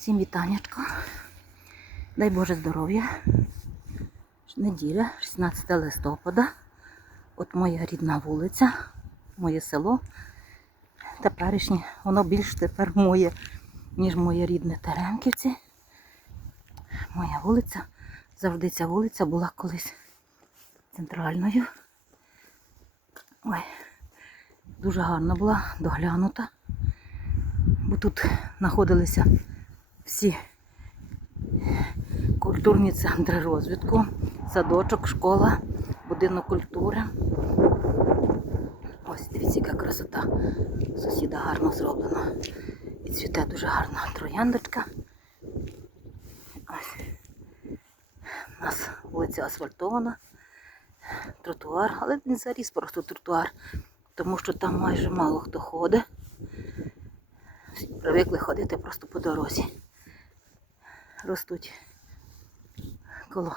Всім вітаннячко. Дай Боже здоров'я. Неділя, 16 листопада. От моя рідна вулиця, моє село. Теперішнє, воно більш тепер моє, ніж моє рідне Теремківці. Моя вулиця. Завжди ця вулиця була колись центральною. Ой, дуже гарна була, доглянута. Бо тут знаходилися всі культурні центри розвитку, садочок, школа, будинок культури. Ось дивіться, яка красота. Сусіда гарно зроблена. І цвіте дуже гарна трояндочка. Ось. У нас вулиця асфальтована, тротуар, але він заріс просто тротуар, тому що там майже мало хто ходить. Привикли ходити просто по дорозі. Ростуть коло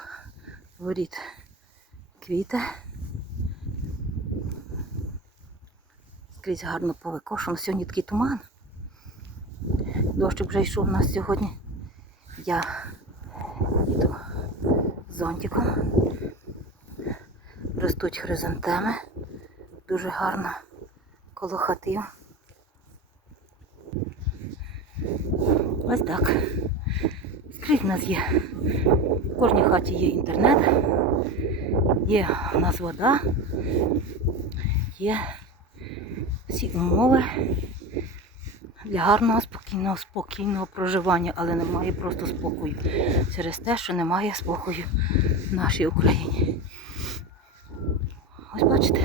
воріт квіти. Скрізь гарно повикошено. Сьогодні такий туман. Дощик вже йшов у нас сьогодні. Я йду зонтиком. Ростуть хризантеми. Дуже гарно коло хатів. Ось так. Скрізь в нас є. В кожній хаті є інтернет, є у нас вода, є всі умови для гарного, спокійного, спокійного проживання, але немає просто спокою. Через те, що немає спокою в нашій Україні. Ось бачите,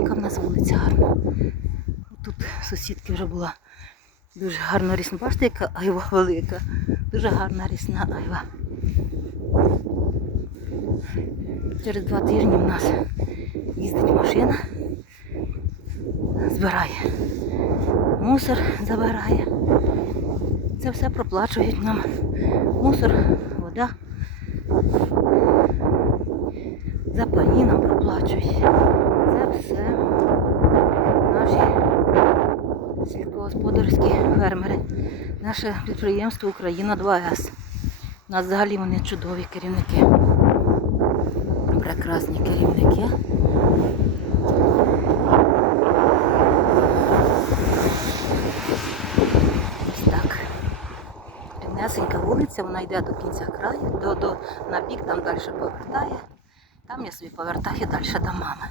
яка в нас вулиця гарна. Тут сусідки вже була дуже гарна рісна. Бачите, яка айва велика. Дуже гарна рісна айва. Через два тижні в нас їздить машина, збирає мусор, забирає. Це все проплачують нам. Мусор, вода. За паї нам проплачують. Це все наші сільськогосподарські фермери. Наше підприємство Україна 2С. У нас взагалі вони чудові керівники. Прекрасні керівники. Ось так. Рівнесенька вулиця, вона йде до кінця краю, до, до, на бік там далі повертає. Там я собі повертаю далі до мами.